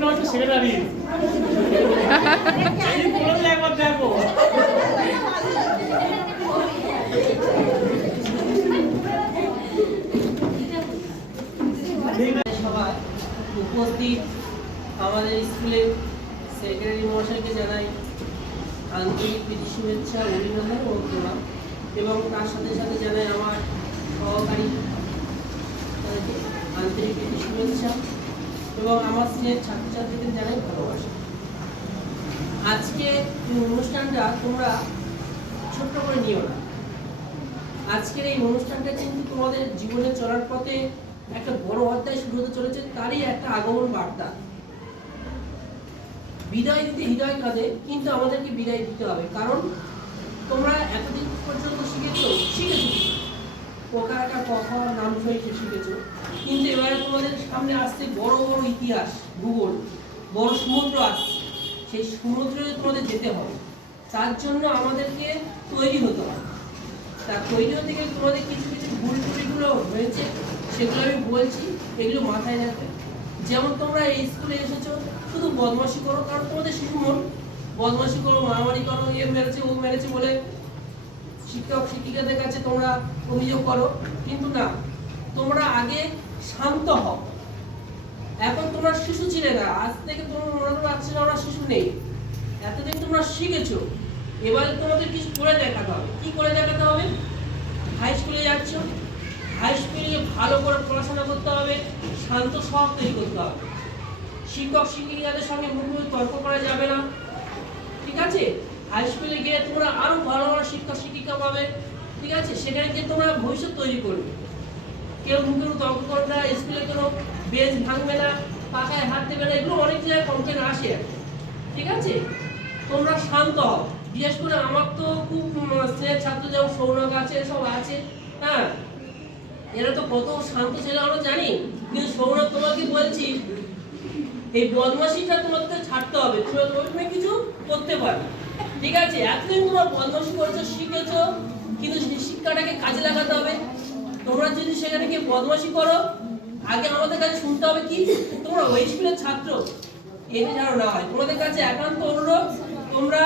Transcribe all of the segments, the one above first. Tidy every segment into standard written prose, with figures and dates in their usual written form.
না হচ্ছে সেক্রেটারি এই বললে একবার দেখো সভায় উপস্থিত আমাদের স্কুলের সেক্রেটারি মহাশয়কে জানাই আন্তরিক প্রীতি শুভেচ্ছা অভিনন্দন ও প্রণাম এবং তার সাথে সাথে জানাই আমার সহকারী তাদেরকে আন্তরিক প্রীতি শুভেচ্ছা এবং আমার স্নেহের ছাত্রছাত্রীদের জানাই ভালোবাসা। আজকে এই অনুষ্ঠানটা তোমরা ছোট্ট করে নিও না। আজকের এই অনুষ্ঠানটা কিন্তু তোমাদের জীবনে চলার পথে একটা বড় অধ্যায় শুরু হতে চলেছে, তারই একটা আগমন বার্তা। বিদায় দিতে হৃদয় কাঁদে, কিন্তু আমাদেরকে বিদায় দিতে হবে, কারণ তোমরা এতদিন পর্যন্ত শিখেছো পোকাটা কথা নাম সহিত শিখেছো, কিন্তু এবারে তোমাদের সামনে আসছে বড় বড় ইতিহাস, ভূগোল, বড় সমুদ্র আসছে। সেই সমুদ্রে তোমাদের যেতে হবে, তার জন্য আমাদেরকে তৈরি হতে হবে। তার তৈরি হতে গেলে তোমাদের কিছু কিছু ভুল ত্রুটিগুলো হয়েছে, সেগুলো আমি বলছি, এগুলো মাথায় রাখবে। যেমন তোমরা এই স্কুলে এসেছো শুধু বদমাশি করো, কারণ তোমাদের শিশু মন, বদমাশি করো, মারামারি করো, এ মেরেছে ও মেরেছে বলে শিক্ষক শিক্ষিকাদের কাছে তোমরা অভিযোগ করো, কিন্তু না, তোমরা আগে শান্ত হও। এখন তোমরা শিশু ছিলে না, আজ থেকে তোমরা মনে করো আজকে আমরা শিশু নেই, এতদিন তোমরা শিখেছো, এবারে তোমাদের কিছু করে দেখাতে হবে। কি করে দেখাতে হবে? হাই স্কুলে যাচ্ছ, হাই স্কুলে ভালো করে পড়াশোনা করতে হবে, শান্ত স্বভাব তৈরি করতে হবে, শিক্ষক শিক্ষিকাদের সঙ্গে মুখোমুখি তর্ক করা যাবে না, ঠিক আছে? হাই স্কুলে গিয়ে তোমরা আরো ভালো ভালো শিক্ষক শিক্ষিকা পাবে, ঠিক আছে? সেখানে গিয়ে তোমরা ভবিষ্যৎ তৈরি করবে। কেউ মুখে তর্ক করবে না, স্কুলে কোনো বেঞ্চ ভাঙবে না, পাখায় হাত দেবে না, এগুলো অনেক জায়গায় কমপ্লেন আসে, ঠিক আছে? তোমরা শান্ত হও। বিশেষ করে আমার তো খুব স্নেহের ছাত্র যেমন সৌনক আছে, সব আছে, হ্যাঁ, এরা তো কত শান্ত ছিল আমরা জানি, কিন্তু সৌনক তোমাকে বলছি এই বদমাশিটা তোমাকে ছাড়তে হবে, তুমি কিছু করতে পারবে, ঠিক আছে? এতদিন তোমরা বদমাশি করেছো, শিখেছো, কিন্তু সেই শিক্ষাটাকে কাজে লাগাতে হবে। তোমরা যদি সেখানে গিয়ে বদমাশি করো, আগে আমাদের কাছে শুনতে হবে কি তোমরা ওই স্কুলের ছাত্র, এটা যেন না হয়। তোমাদের কাছে একান্ত অনুরোধ, তোমরা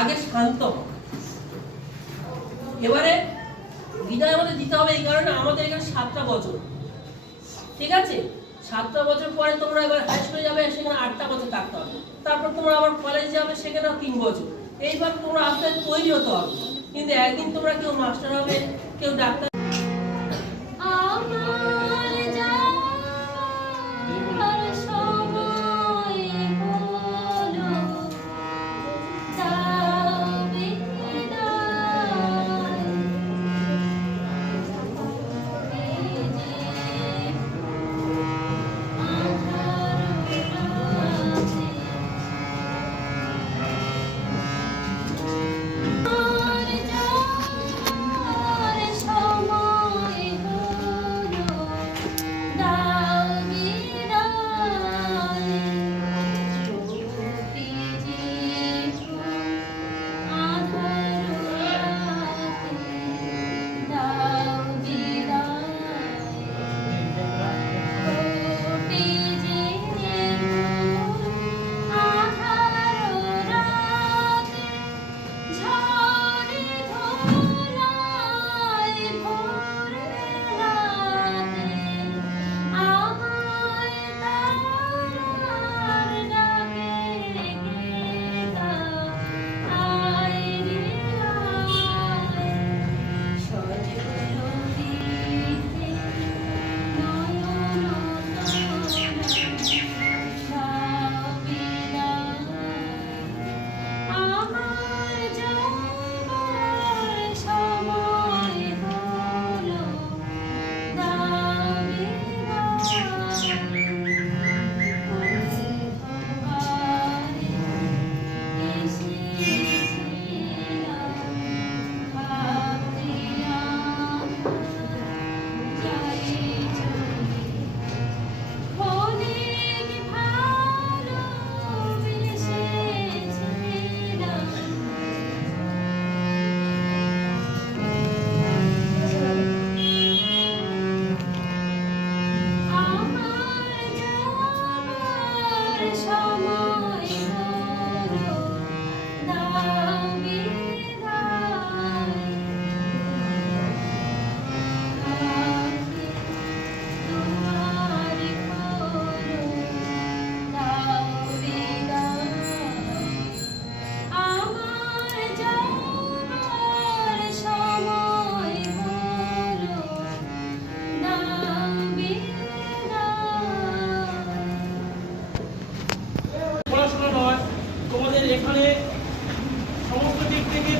আগে শান্ত হও। এবারে বিদায় আমাদের দিতে হবে, এই কারণে আমাদের এখানে 7টা বছর, ঠিক আছে? 7টা বছর পরে তোমরা এবার হাই স্কুলে যাবে, সেখানে 8টা বছর থাকতে হবে, তারপর তোমরা আবার কলেজে যাবে, সেখানে 3 বছর। এইবার তোমরা আস্তে আস্তে তৈরি হতে হবে, কিন্তু একদিন তোমরা কেউ মাস্টার হবে, কেউ ডাক্তার।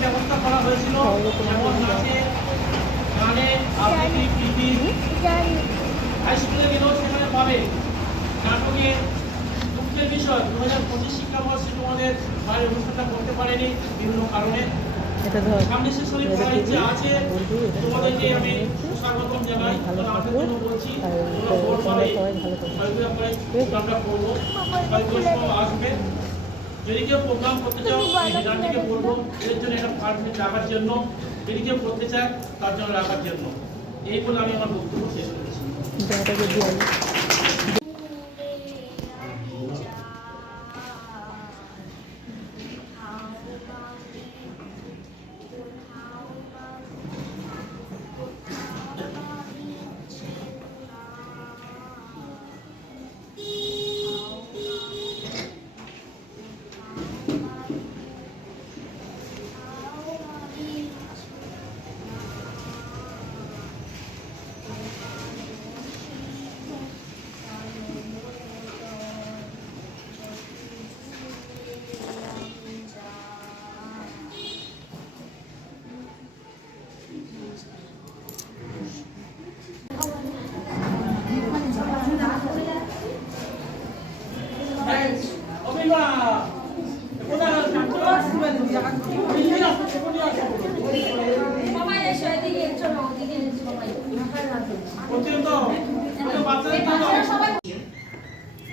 ব্যবস্থা করা হয়েছিল, যেমন নাচে, গানে, আবৃত্তি, কৃতি। হাই স্কুলে গেলেও সেখানে পাবে। নাটকে দুঃখের বিষয় 2025 শিক্ষাবর্ষে তোমাদের বাইরে অনুষ্ঠানটা করতে পারেনি বিভিন্ন কারণে। সামনে শেষ হয়ে পড়ার ইচ্ছে আছে, তোমাদেরকে আমি স্বাগতম জানাই। আসার জন্য বলছি, তোমরা ভোরবেলায় প্রোগ্রামটা করবো, আসবে। যদি কেউ প্রোগ্রাম করতে চাও, এই যে গানটিকে বলবো, এর জন্য একটা পারমিট রাখার জন্য, যদি কেউ করতে চায় তার জন্য রাখার জন্য। এই বলে আমি আমার বক্তব্য শেষ করেছি।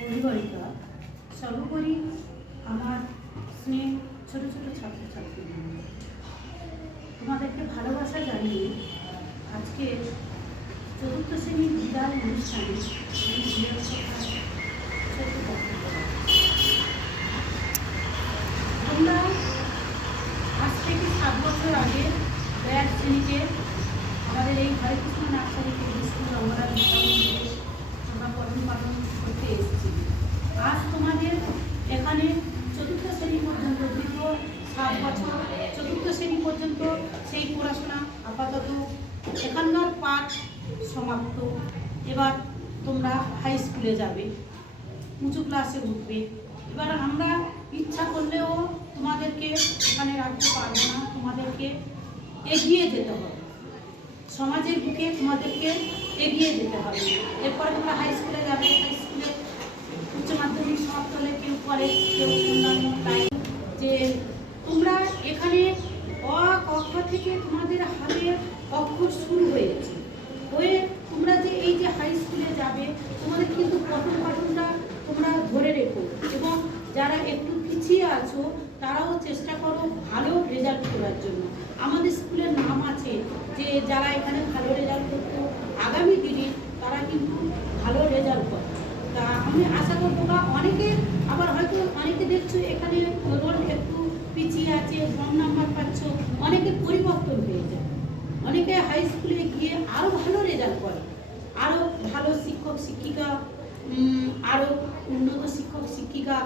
অভিভাবিকা, সর্বোপরি আমার স্নেহ ছোট ছোট ছাত্রছাত্রী, তোমাদেরকে ভালোবাসা জানিয়ে আজকে চতুর্থ শ্রেণীর বিদায় অনুষ্ঠানে তোমরা আজ থেকে 7 বছর আগে ব্যাগ শ্রেণীতে আমাদের এই হরেকৃষ্ণ নার্সারি স্কুল আমরা আমরা পঠন পাঠন করতে এসেছি। আজ তোমাদের এখানে চতুর্থ শ্রেণী পর্যন্ত, দীর্ঘ 7 বছর চতুর্থ শ্রেণী পর্যন্ত সেই পড়াশোনা আপাতত এখানকার পাঠ সমাপ্ত। এবার তোমরা হাই স্কুলে যাবে, উঁচু ক্লাসে উঠবে। এবার আমরা ইচ্ছা করলেও তোমাদেরকে এখানে রাখতে পারবো না, তোমাদেরকে এগিয়ে যেতে হবে, সমাজের বুকে তোমাদেরকে এগিয়ে যেতে হবে। এরপরে তোমরা হাই স্কুলে যাবে, হাই স্কুলে উচ্চ মাধ্যমিক সমাপ্ত হলে কেউ কলেজ, কেউ অন্যান্য লাইন। যে তোমরা এখানে অ ক খ থেকে তোমাদের হাতে অক্ষর শুরু হয়েছে, হয়ে তোমরা যে এই যে হাই স্কুলে যাবে, তোমাদের কিন্তু পঠন পাঠনটা তোমরা ধরে রেখো, এবং যারা একটু পিছিয়ে আছো তারাও চেষ্টা করো ভালো রেজাল্ট করার জন্য। আমাদের স্কুলের নাম আছে যে যারা এখানে ভালো রেজাল্ট করতো আগামী দিনে তারা কিন্তু ভালো রেজাল্ট করে। তা আমি আশা করবো, বা অনেকে আবার হয়তো অনেকে দেখছো এখানে রোল একটু পিছিয়ে আছে, কম নাম্বার পাচ্ছ, অনেকের পরিবর্তন হয়ে যায়। অনেকে হাই স্কুলে গিয়ে আরও ভালো রেজাল্ট করে, আরও ভালো শিক্ষক শিক্ষিকা, আরও উন্নত শিক্ষক শিক্ষিকা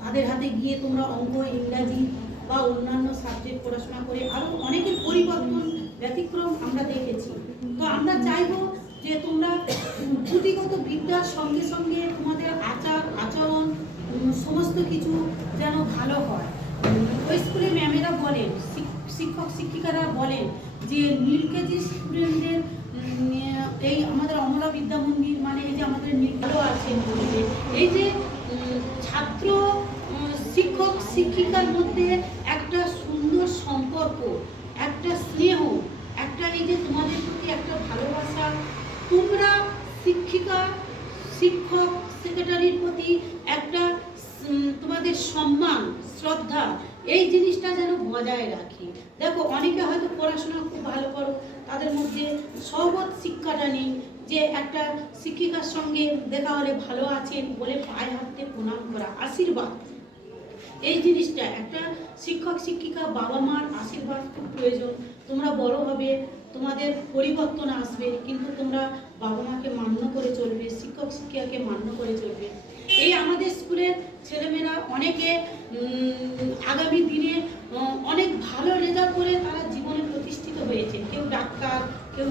তাদের হাতে গিয়ে তোমরা অঙ্ক, ইংরাজি বা অন্যান্য সাবজেক্ট পড়াশোনা করে আরও অনেকের পরিবর্তন ব্যতিক্রম আমরা দেখেছি। তো আমরা চাইবো যে তোমরা পুঁথিগত বিদ্যার সঙ্গে সঙ্গে তোমাদের আচরণ সমস্ত কিছু যেন ভালো হয়। ওই স্কুলে ম্যামেরা বলেন, শিক্ষক শিক্ষিকারা বলেন যে নীল কেজি স্টুডেন্টদের এই আমাদের অমলা বিদ্যা মন্দির, মানে এই যে আমাদের ভালো আছেন বলতে, এই যে ছাত্র শিক্ষক শিক্ষিকার মধ্যে একটা সুন্দর সম্পর্ক, একটা স্নেহ, একটা এই যে তোমাদের প্রতি একটা ভালোবাসা, তোমরা শিক্ষিকা শিক্ষক সেক্রেটারির প্রতি একটা তোমাদের সম্মান শ্রদ্ধা, এই জিনিসটা যেন বজায় রাখি। দেখো অনেকে হয়তো পড়াশোনা খুব ভালো করো, তাদের মধ্যে সহবত শিক্ষাটা নেই, যে একটা শিক্ষিকার সঙ্গে দেখা হলে ভালো আছেন বলে পায়ে হাতে প্রণাম করা, আশীর্বাদ, এই জিনিসটা একটা শিক্ষক শিক্ষিকা বাবা মার আশীর্বাদ খুব প্রয়োজন। তোমরা বড় হবে, তোমাদের পরিবর্তন আসবে, কিন্তু তোমরা বাবা মাকে মান্য করে চলবে, শিক্ষক শিক্ষিকাকে মান্য করে চলবে। এই আমাদের স্কুলের ছেলেমেয়েরা অনেকে আগামী দিনে অনেক ভালো রেজাল্ট করে তারা জীবনে প্রতিষ্ঠিত হয়েছে, কেউ ডাক্তার, কেউ